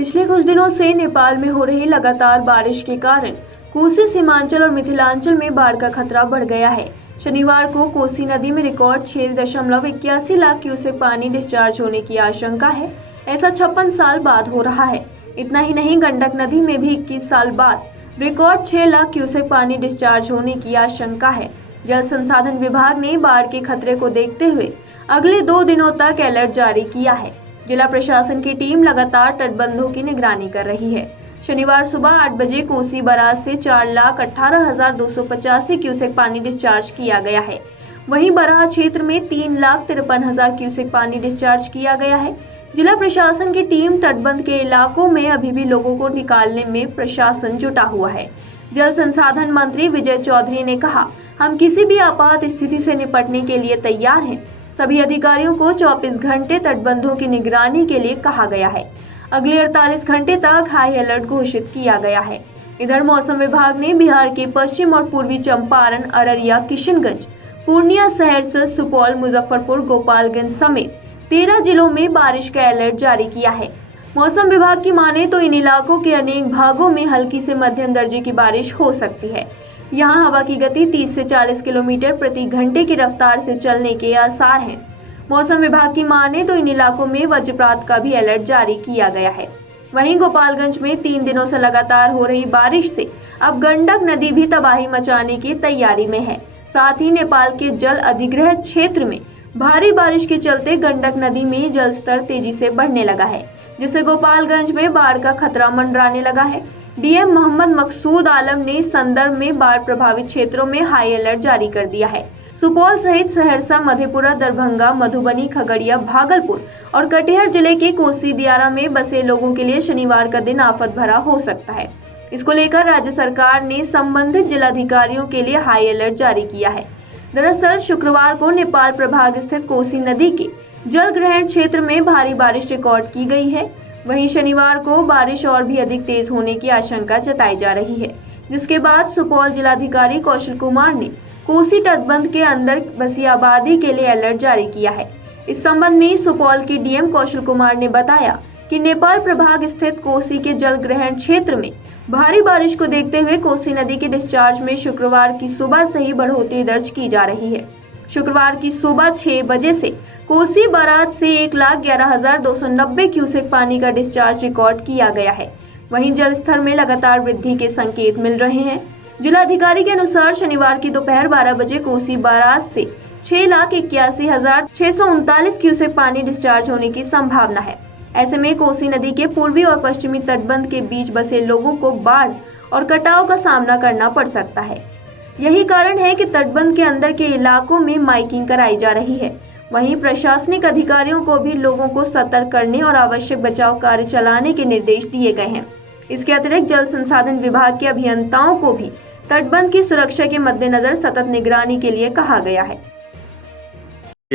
पिछले कुछ दिनों से नेपाल में हो रही लगातार बारिश के कारण कोसी सीमांचल और मिथिलांचल में बाढ़ का खतरा बढ़ गया है। शनिवार को कोसी नदी में रिकॉर्ड 6.81 लाख क्यूसेक पानी डिस्चार्ज होने की आशंका है। ऐसा 56 साल बाद हो रहा है। इतना ही नहीं, गंडक नदी में भी 21 साल बाद रिकॉर्ड 6 लाख क्यूसेक पानी डिस्चार्ज होने की आशंका है। जल संसाधन विभाग ने बाढ़ के खतरे को देखते हुए अगले 2 दिनों तक अलर्ट जारी किया है। जिला प्रशासन की टीम लगातार तटबंधों की निगरानी कर रही है। शनिवार सुबह 8 बजे कोसी बराज से 4,18,285 क्यूसेक पानी डिस्चार्ज किया गया है। वहीं बराह क्षेत्र में 3,53,000 क्यूसेक पानी डिस्चार्ज किया गया है। जिला प्रशासन की टीम तटबंध के इलाकों में अभी भी लोगों को निकालने में प्रशासन जुटा हुआ है। जल संसाधन मंत्री विजय चौधरी ने कहा, हम किसी भी आपात स्थिति से निपटने के लिए तैयार हैं। सभी अधिकारियों को 24 घंटे तटबंधों की निगरानी के लिए कहा गया है। अगले 48 घंटे तक हाई अलर्ट घोषित किया गया है। इधर मौसम विभाग ने बिहार के पश्चिम और पूर्वी चंपारण, अररिया, किशनगंज, पूर्णिया, सहरसा, सुपौल, मुजफ्फरपुर, गोपालगंज समेत 13 जिलों में बारिश का अलर्ट जारी किया है। मौसम विभाग की माने तो इन इलाकों के अनेक भागों में हल्की से मध्यम दर्जे की बारिश हो सकती है। यहाँ हवा की गति 30 से 40 किलोमीटर प्रति घंटे की रफ्तार से चलने के आसार हैं। मौसम विभाग की माने तो इन इलाकों में वज्रपात का भी अलर्ट जारी किया गया है। वहीं गोपालगंज में 3 दिनों से लगातार हो रही बारिश से अब गंडक नदी भी तबाही मचाने की तैयारी में है। साथ ही नेपाल के जल अधिग्रहित क्षेत्र में भारी बारिश के चलते गंडक नदी में जलस्तर तेजी से बढ़ने लगा है, जिससे गोपालगंज में बाढ़ का खतरा मंडराने लगा है। डीएम मोहम्मद मकसूद आलम ने संदर्भ में बाढ़ प्रभावित क्षेत्रों में हाई अलर्ट जारी कर दिया है। सुपौल सहित सहरसा, मधेपुरा, दरभंगा, मधुबनी, खगड़िया, भागलपुर और कटिहार जिले के कोसी दियारा में बसे लोगों के लिए शनिवार का दिन आफत भरा हो सकता है। इसको लेकर राज्य सरकार ने संबंधित जिलाधिकारियों के लिए हाई अलर्ट जारी किया है। दरअसल शुक्रवार को नेपाल प्रभाग स्थित कोसी नदी के जल ग्रहण क्षेत्र में भारी बारिश रिकॉर्ड की गई है। वहीं शनिवार को बारिश और भी अधिक तेज होने की आशंका जताई जा रही है, जिसके बाद सुपौल जिलाधिकारी कौशल कुमार ने कोसी तटबंध के अंदर बसी आबादी के लिए अलर्ट जारी किया है। इस संबंध में सुपौल के डीएम कौशल कुमार ने बताया कि नेपाल प्रभाग स्थित कोसी के जल ग्रहण क्षेत्र में भारी बारिश को देखते हुए कोसी नदी के डिस्चार्ज में शुक्रवार की सुबह से ही बढ़ोतरी दर्ज की जा रही है। शुक्रवार की सुबह 6 बजे से कोसी बराज से 1,11,290 क्यूसेक पानी का डिस्चार्ज रिकॉर्ड किया गया है। वहीं जल स्तर में लगातार वृद्धि के संकेत मिल रहे हैं। जिलाधिकारी के अनुसार शनिवार की दोपहर 12 बजे कोसी बराज से 6,81,639 क्यूसेक पानी डिस्चार्ज होने की संभावना है। ऐसे में कोसी नदी के पूर्वी और पश्चिमी तटबंध के बीच बसे लोगों को बाढ़ और कटाव का सामना करना पड़ सकता है। यही कारण है कि तटबंध के अंदर के इलाकों में माइकिंग कराई जा रही है। वहीं प्रशासनिक अधिकारियों को भी लोगों को सतर्क करने और आवश्यक बचाव कार्य चलाने के निर्देश दिए गए हैं। इसके अतिरिक्त जल संसाधन विभाग के अभियंताओं को भी तटबंध की सुरक्षा के मद्देनजर सतत निगरानी के लिए कहा गया है।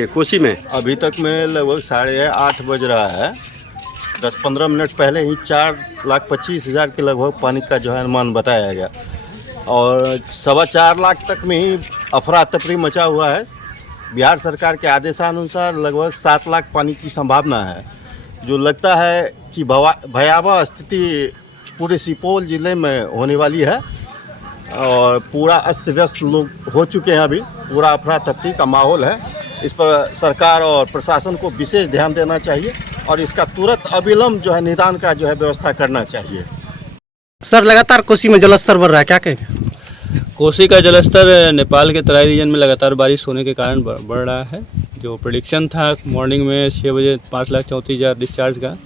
कोसी में अभी तक में लगभग 8:30 बज रहा है। 10-15 मिनट पहले ही 4,25,000 के लगभग पानी का जो है अनुमान बताया गया और 4.25 लाख तक में ही अफरा तफरी मचा हुआ है। बिहार सरकार के आदेशानुसार लगभग 7 लाख पानी की संभावना है, जो लगता है कि भयावह स्थिति पूरे सुपौल जिले में होने वाली है और पूरा अस्त व्यस्त लोग हो चुके हैं। अभी पूरा अफरा तफरी का माहौल है। इस पर सरकार और प्रशासन को विशेष ध्यान देना चाहिए और इसका तुरंत अविलंब जो है निदान का जो है व्यवस्था करना चाहिए। सर, लगातार कोसी में जलस्तर बढ़ रहा है, क्या कहेंगे? कोसी का जलस्तर नेपाल के तराई रीजन में लगातार बारिश होने के कारण बढ़ रहा है। जो प्रेडिक्शन था मॉर्निंग में 6 बजे 5,34,000 डिस्चार्ज का,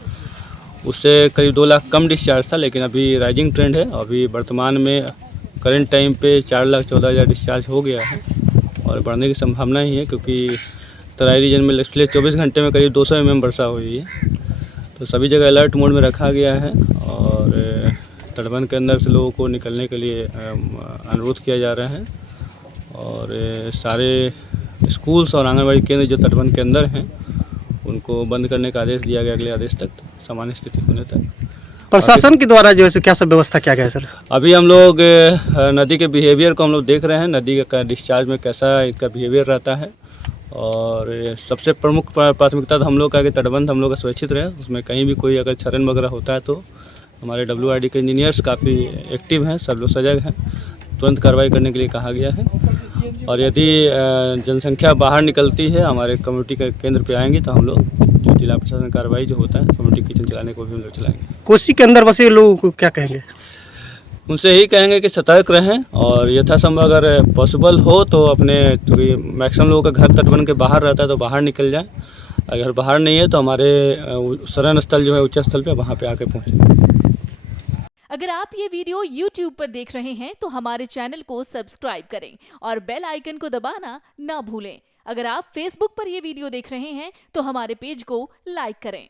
उससे करीब 2 लाख कम डिस्चार्ज था, लेकिन अभी राइजिंग ट्रेंड है। अभी वर्तमान में करंट टाइम पे 4,14,000 डिस्चार्ज हो गया है और बढ़ने की संभावना ही है, क्योंकि तराई रीजन में पिछले 24 घंटे में करीब 200 mm वर्षा हुई है। तो सभी जगह अलर्ट मोड में रखा गया है और तटबंध के अंदर से लोगों को निकलने के लिए अनुरोध किया जा रहा है और सारे स्कूल्स और आंगनबाड़ी केंद्र जो तटबंध के अंदर हैं उनको बंद करने का आदेश दिया गया अगले आदेश तक, सामान्य स्थिति होने तक। प्रशासन के द्वारा जो है क्या सब व्यवस्था किया गया है सर? अभी हम लोग नदी के बिहेवियर को हम लोग देख रहे हैं, नदी का डिस्चार्ज में कैसा इसका बिहेवियर रहता है, और ये सबसे प्रमुख प्राथमिकता तो हम लोग का कि तटबंध हम लोग का सुरक्षित रहे, उसमें कहीं भी कोई अगर क्षरण वगैरह होता है तो हमारे WRD के इंजीनियर्स काफ़ी एक्टिव हैं, सब लोग सजग हैं, तुरंत कार्रवाई करने के लिए कहा गया है। और यदि जनसंख्या बाहर निकलती है हमारे कम्युनिटी के केंद्र पे आएंगे तो हम लोग जो जिला प्रशासन कार्रवाई जो होता है कम्युनिटी किचन चलाने को भी हम लोग चलाएंगे। कोसी के अंदर बसे लोगों को क्या कहेंगे? उनसे यही कहेंगे कि सतर्क रहें और यथासंभव अगर पॉसिबल हो तो अपने, क्योंकि मैक्सिमम लोगों का घर तटबंध के बाहर रहता है तो बाहर निकल जाए, अगर बाहर नहीं है तो हमारे शरण स्थल जो है उच्च स्थल पे वहाँ पे आके पहुँचें। अगर आप ये वीडियो YouTube पर देख रहे हैं तो हमारे चैनल को सब्सक्राइब करें और बेल आइकन को दबाना ना भूलें। अगर आप Facebook पर ये वीडियो देख रहे हैं तो हमारे पेज को लाइक करें।